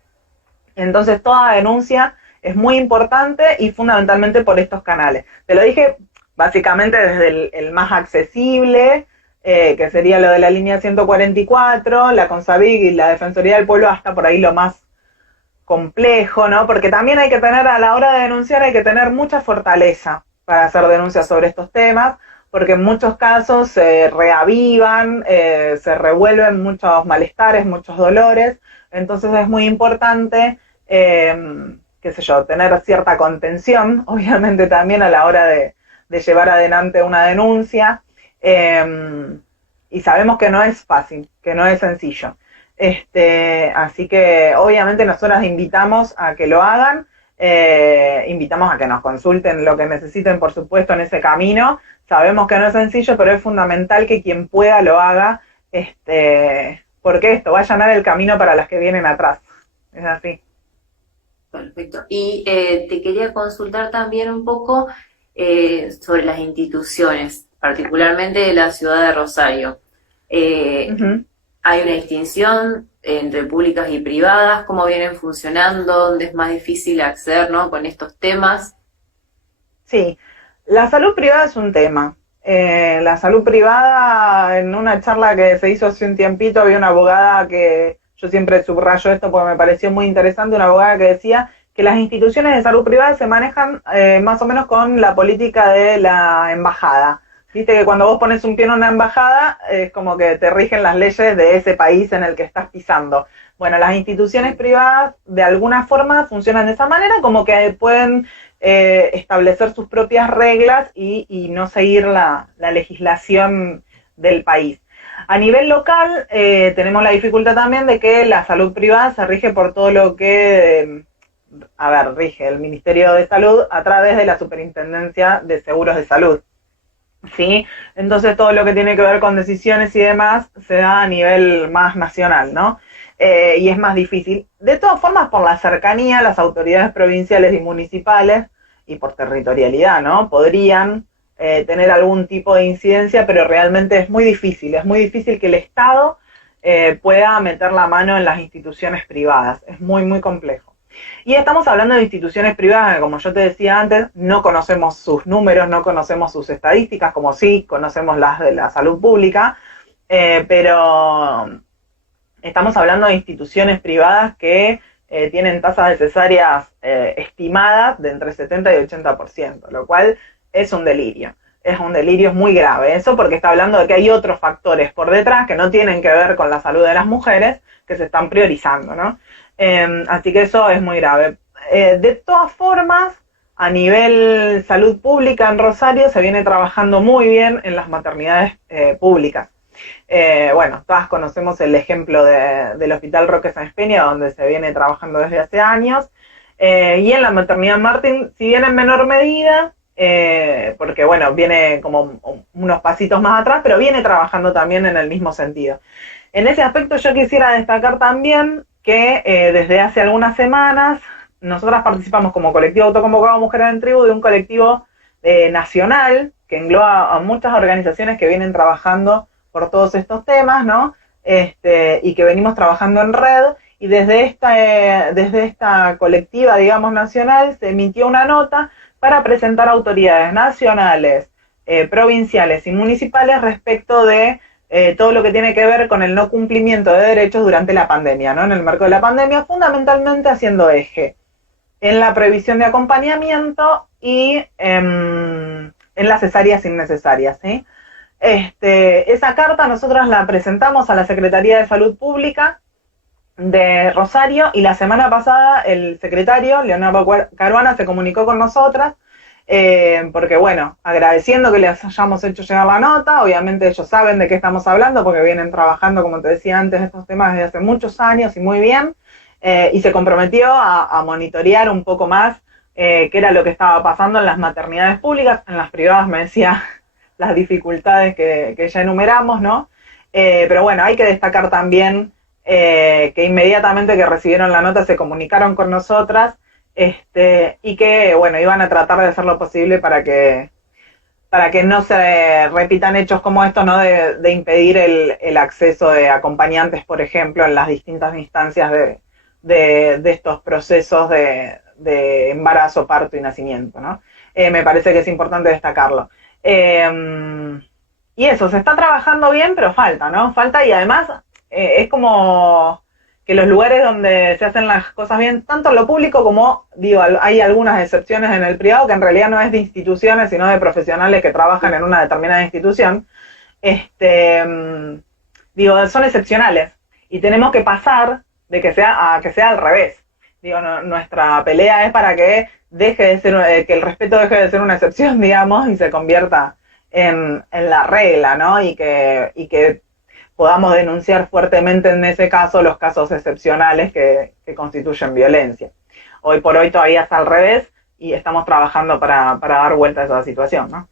Entonces toda denuncia es muy importante y fundamentalmente por estos canales. Te lo dije básicamente desde el más accesible, que sería lo de la línea 144, la CONSAVIC y la Defensoría del Pueblo, hasta por ahí lo más complejo, ¿no? Porque también hay que tener, a la hora de denunciar, hay que tener mucha fortaleza para hacer denuncias sobre estos temas, porque en muchos casos se reavivan, se revuelven muchos malestares, muchos dolores, entonces es muy importante, qué sé yo, tener cierta contención, obviamente también a la hora de llevar adelante una denuncia, y sabemos que no es fácil, que no es sencillo. Así que obviamente nosotras invitamos a que lo hagan, invitamos a que nos consulten lo que necesiten, por supuesto, en ese camino. Sabemos que no es sencillo, pero es fundamental que quien pueda lo haga, porque esto va a allanar el camino para las que vienen atrás. Es así. Perfecto. Y te quería consultar también un poco sobre las instituciones, particularmente de la ciudad de Rosario. ¿Hay una distinción entre públicas y privadas? ¿Cómo vienen funcionando? ¿Dónde es más difícil acceder, ¿no?, con estos temas? Sí, la salud privada es un tema. La salud privada, en una charla que se hizo hace un tiempito, había una abogada que, yo siempre subrayo esto porque me pareció muy interesante, una abogada que decía que las instituciones de salud privada se manejan más o menos con la política de la embajada. Viste que cuando vos pones un pie en una embajada, es como que te rigen las leyes de ese país en el que estás pisando. Bueno, las instituciones privadas de alguna forma funcionan de esa manera, como que pueden establecer sus propias reglas y no seguir la legislación del país. A nivel local tenemos la dificultad también de que la salud privada se rige por todo lo que, rige el Ministerio de Salud a través de la Superintendencia de Seguros de Salud. ¿Sí? Entonces todo lo que tiene que ver con decisiones y demás se da a nivel más nacional, ¿no? Y es más difícil. De todas formas, por la cercanía, las autoridades provinciales y municipales, y por territorialidad, ¿no?, podrían tener algún tipo de incidencia, pero realmente es muy difícil que el Estado pueda meter la mano en las instituciones privadas, es muy, muy complejo. Y estamos hablando de instituciones privadas que, como yo te decía antes, no conocemos sus números, no conocemos sus estadísticas, como sí conocemos las de la salud pública, pero estamos hablando de instituciones privadas que tienen tasas de cesáreas estimadas de entre 70 y 80%, lo cual es un delirio. Es un delirio, es muy grave eso, porque está hablando de que hay otros factores por detrás que no tienen que ver con la salud de las mujeres, que se están priorizando, ¿no? Así que eso es muy grave. De todas formas, a nivel salud pública en Rosario se viene trabajando muy bien en las maternidades públicas. Bueno, todas conocemos el ejemplo del Hospital Roque Sáenz Peña, donde se viene trabajando desde hace años, y en la maternidad Martín, si bien en menor medida, porque bueno, viene como unos pasitos más atrás, pero viene trabajando también en el mismo sentido. En ese aspecto yo quisiera destacar también que desde hace algunas semanas nosotras participamos como colectivo autoconvocado Mujeres en Tribu de un colectivo nacional que engloba a muchas organizaciones que vienen trabajando por todos estos temas, ¿no? Y que venimos trabajando en red, y desde esta colectiva, digamos, nacional, se emitió una nota para presentar a autoridades nacionales, provinciales y municipales respecto de todo lo que tiene que ver con el no cumplimiento de derechos durante la pandemia, ¿no? En el marco de la pandemia, fundamentalmente haciendo eje en la prohibición de acompañamiento y en las cesáreas innecesarias, ¿sí? Esa carta nosotros la presentamos a la Secretaría de Salud Pública de Rosario y la semana pasada el secretario, Leonardo Caruana, se comunicó con nosotras porque, bueno, agradeciendo que les hayamos hecho llegar la nota, obviamente ellos saben de qué estamos hablando porque vienen trabajando, como te decía antes, estos temas desde hace muchos años y muy bien, y se comprometió a monitorear un poco más qué era lo que estaba pasando en las maternidades públicas. En las privadas me decía las dificultades que ya enumeramos, ¿no? Pero bueno, hay que destacar también que inmediatamente que recibieron la nota se comunicaron con nosotras y que, bueno, iban a tratar de hacer lo posible para que no se repitan hechos como estos, ¿no? De impedir el acceso de acompañantes, por ejemplo, en las distintas instancias de estos procesos de embarazo, parto y nacimiento, ¿no? Me parece que es importante destacarlo. Y eso, se está trabajando bien, pero falta, ¿no? Falta, y además es como que los lugares donde se hacen las cosas bien, tanto en lo público como, digo, hay algunas excepciones en el privado que en realidad no es de instituciones, sino de profesionales que trabajan en una determinada institución, digo, son excepcionales y tenemos que pasar de que sea a que sea al revés. Digo, nuestra pelea es para que deje de ser, que el respeto deje de ser una excepción, digamos, y se convierta en la regla, ¿no? Y que podamos denunciar fuertemente en ese caso los casos excepcionales que constituyen violencia. Hoy por hoy todavía es al revés y estamos trabajando para dar vuelta a esa situación, ¿no?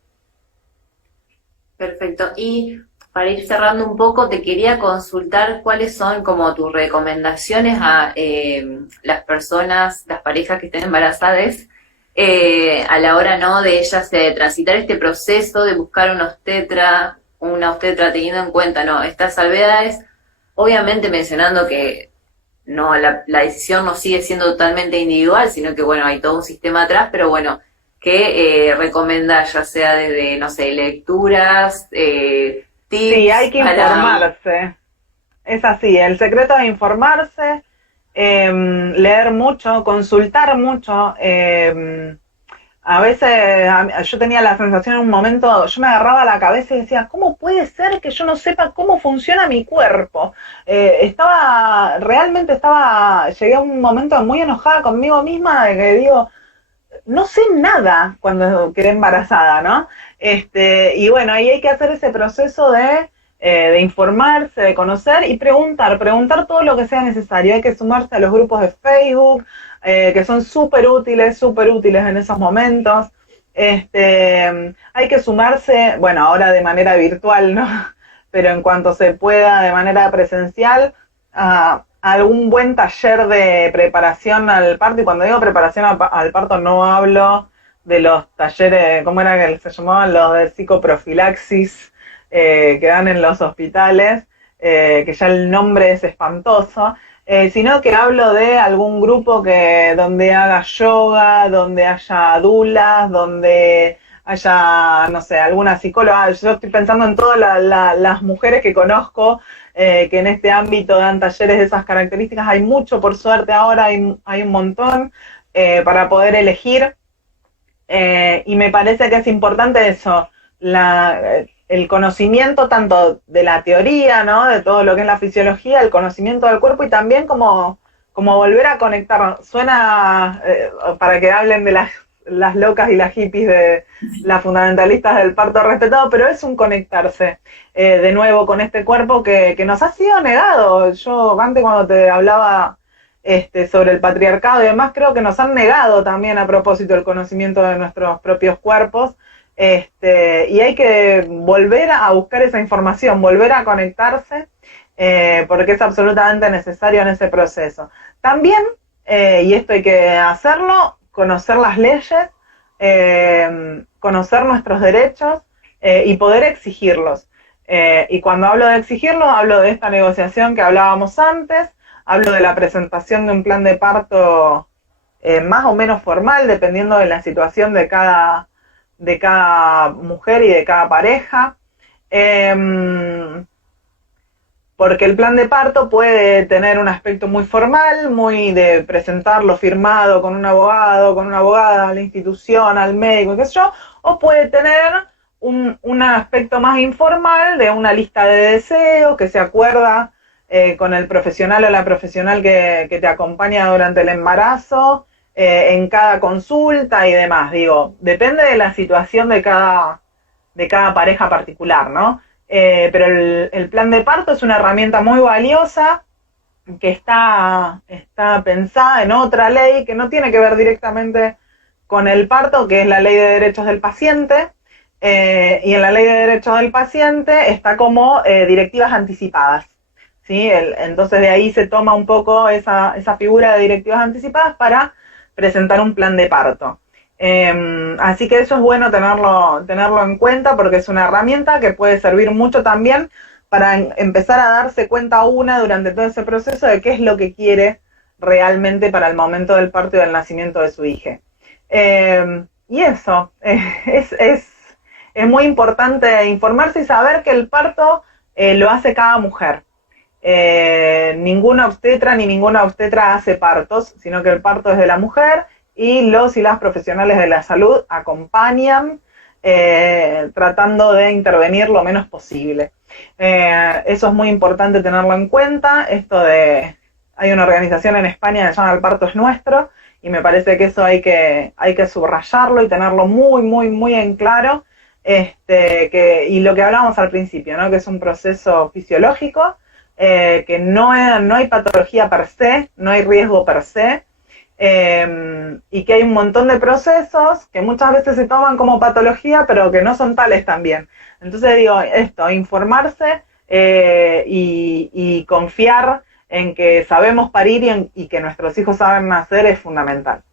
Perfecto. Y para ir cerrando un poco, te quería consultar cuáles son como tus recomendaciones a las personas, las parejas que estén embarazadas, a la hora, ¿no?, de ellas transitar este proceso de buscar una obstetra teniendo en cuenta, ¿no?, estas salvedades, obviamente mencionando que no, la decisión no sigue siendo totalmente individual, sino que, bueno, hay todo un sistema atrás, pero bueno, ¿qué recomendás, ya sea desde, no sé, lecturas, tips? Sí, hay que informarse. Es así, el secreto es informarse, leer mucho, consultar mucho. A veces yo tenía la sensación en un momento, yo me agarraba la cabeza y decía, ¿cómo puede ser que yo no sepa cómo funciona mi cuerpo? Llegué a un momento muy enojada conmigo misma de que digo, no sé nada cuando quedé embarazada, ¿no? Y bueno, ahí hay que hacer ese proceso de informarse, de conocer y preguntar todo lo que sea necesario. Hay que sumarse a los grupos de Facebook, que son súper útiles en esos momentos. Hay que sumarse, bueno, ahora de manera virtual, ¿no? Pero en cuanto se pueda de manera presencial, a algún buen taller de preparación al parto. Y cuando digo preparación al parto no hablo de los talleres, ¿cómo era que se llamaban? Los de psicoprofilaxis que dan en los hospitales, que ya el nombre es espantoso, sino que hablo de algún grupo donde haga yoga, donde haya dulas, donde haya, no sé, alguna psicóloga. Yo estoy pensando en todas las mujeres que conozco que en este ámbito dan talleres de esas características. Hay mucho, por suerte ahora hay un montón para poder elegir, y me parece que es importante eso, el conocimiento tanto de la teoría, ¿no?, de todo lo que es la fisiología, el conocimiento del cuerpo, y también como volver a conectar. Suena para que hablen de las locas y las hippies, de las fundamentalistas del parto respetado, pero es un conectarse de nuevo con este cuerpo que nos ha sido negado. Yo antes, cuando te hablaba sobre el patriarcado y demás, creo que nos han negado también a propósito el conocimiento de nuestros propios cuerpos. Y hay que volver a buscar esa información, volver a conectarse, porque es absolutamente necesario en ese proceso. También, y esto hay que hacerlo, conocer las leyes, conocer nuestros derechos y poder exigirlos. Y cuando hablo de exigirlos, hablo de esta negociación que hablábamos antes, hablo de la presentación de un plan de parto más o menos formal, dependiendo de la situación de cada mujer y de cada pareja. porque el plan de parto puede tener un aspecto muy formal, muy de presentarlo firmado con un abogado, con una abogada a la institución, al médico, qué sé yo, o puede tener un aspecto más informal de una lista de deseos que se acuerda con el profesional o la profesional que te acompaña durante el embarazo, en cada consulta y demás. Digo, depende de la situación de cada pareja particular, ¿no? Pero el plan de parto es una herramienta muy valiosa que está pensada en otra ley que no tiene que ver directamente con el parto, que es la Ley de Derechos del Paciente, y en la Ley de Derechos del Paciente está como directivas anticipadas, ¿sí? Entonces de ahí se toma un poco esa figura de directivas anticipadas para presentar un plan de parto. Así que eso es bueno tenerlo en cuenta porque es una herramienta que puede servir mucho también para empezar a darse cuenta una durante todo ese proceso de qué es lo que quiere realmente para el momento del parto y del nacimiento de su hija. Y eso, es muy importante informarse y saber que el parto lo hace cada mujer. Ninguna obstetra ni ninguna obstetra hace partos, sino que el parto es de la mujer y los y las profesionales de la salud acompañan tratando de intervenir lo menos posible. Eso es muy importante tenerlo en cuenta. Hay una organización en España que se llama El Parto es Nuestro, y me parece que eso hay que subrayarlo y tenerlo muy, muy, muy en claro. Y lo que hablábamos al principio, ¿no? Que es un proceso fisiológico, que no hay patología per se, no hay riesgo per se, y que hay un montón de procesos que muchas veces se toman como patología, pero que no son tales también. Entonces digo, informarse y confiar en que sabemos parir y que nuestros hijos saben nacer es fundamental.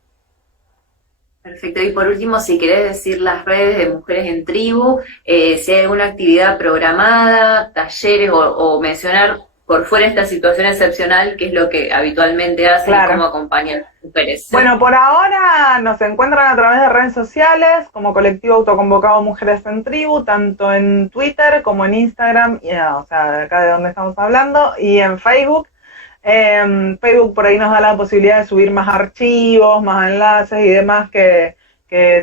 Perfecto. Y por último, si querés decir las redes de Mujeres en Tribu, si hay alguna actividad programada, talleres o mencionar por fuera esta situación excepcional, qué es lo que habitualmente hacen, claro, y cómo acompañan a las mujeres. Bueno, por ahora nos encuentran a través de redes sociales como colectivo autoconvocado Mujeres en Tribu, tanto en Twitter como en Instagram, o sea, de acá de donde estamos hablando, y en Facebook. Facebook por ahí nos da la posibilidad de subir más archivos, más enlaces y demás que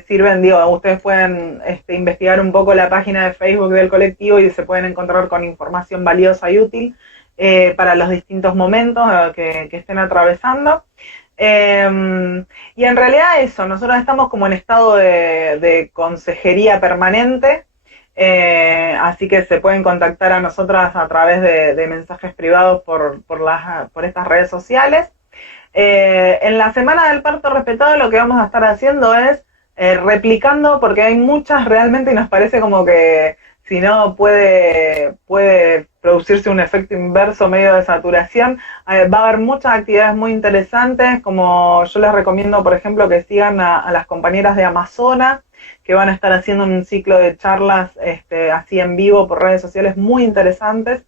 sirven, ustedes pueden investigar un poco la página de Facebook del colectivo y se pueden encontrar con información valiosa y útil para los distintos momentos que estén atravesando. Y en realidad eso, nosotros estamos como en estado de consejería permanente, así que se pueden contactar a nosotras a través de mensajes privados por estas redes sociales. En la Semana del Parto Respetado lo que vamos a estar haciendo es replicando, porque hay muchas realmente y nos parece como que si no puede producirse un efecto inverso medio de saturación. Va a haber muchas actividades muy interesantes, como yo les recomiendo, por ejemplo, que sigan a las compañeras de Amazonas, que van a estar haciendo un ciclo de charlas así en vivo por redes sociales muy interesantes.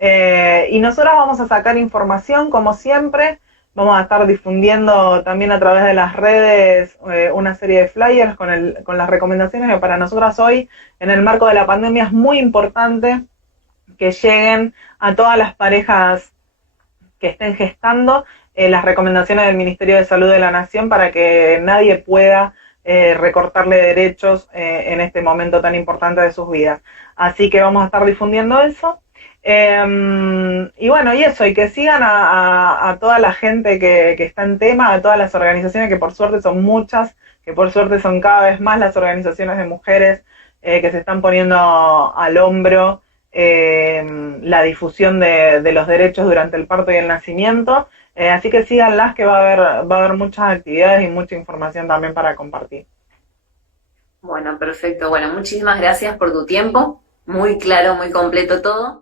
Y nosotros vamos a sacar información, como siempre. Vamos a estar difundiendo también a través de las redes una serie de flyers con las recomendaciones que para nosotras hoy, en el marco de la pandemia, es muy importante que lleguen a todas las parejas que estén gestando las recomendaciones del Ministerio de Salud de la Nación para que nadie pueda recortarle derechos en este momento tan importante de sus vidas. Así que vamos a estar difundiendo eso. Y bueno, y eso, y que sigan a toda la gente que está en tema, a todas las organizaciones, que por suerte son muchas, que por suerte son cada vez más las organizaciones de mujeres que se están poniendo al hombro la difusión de los derechos durante el parto y el nacimiento. Así que síganlas, que va a haber muchas actividades y mucha información también para compartir. Bueno, perfecto. Bueno, muchísimas gracias por tu tiempo. Muy claro, muy completo todo.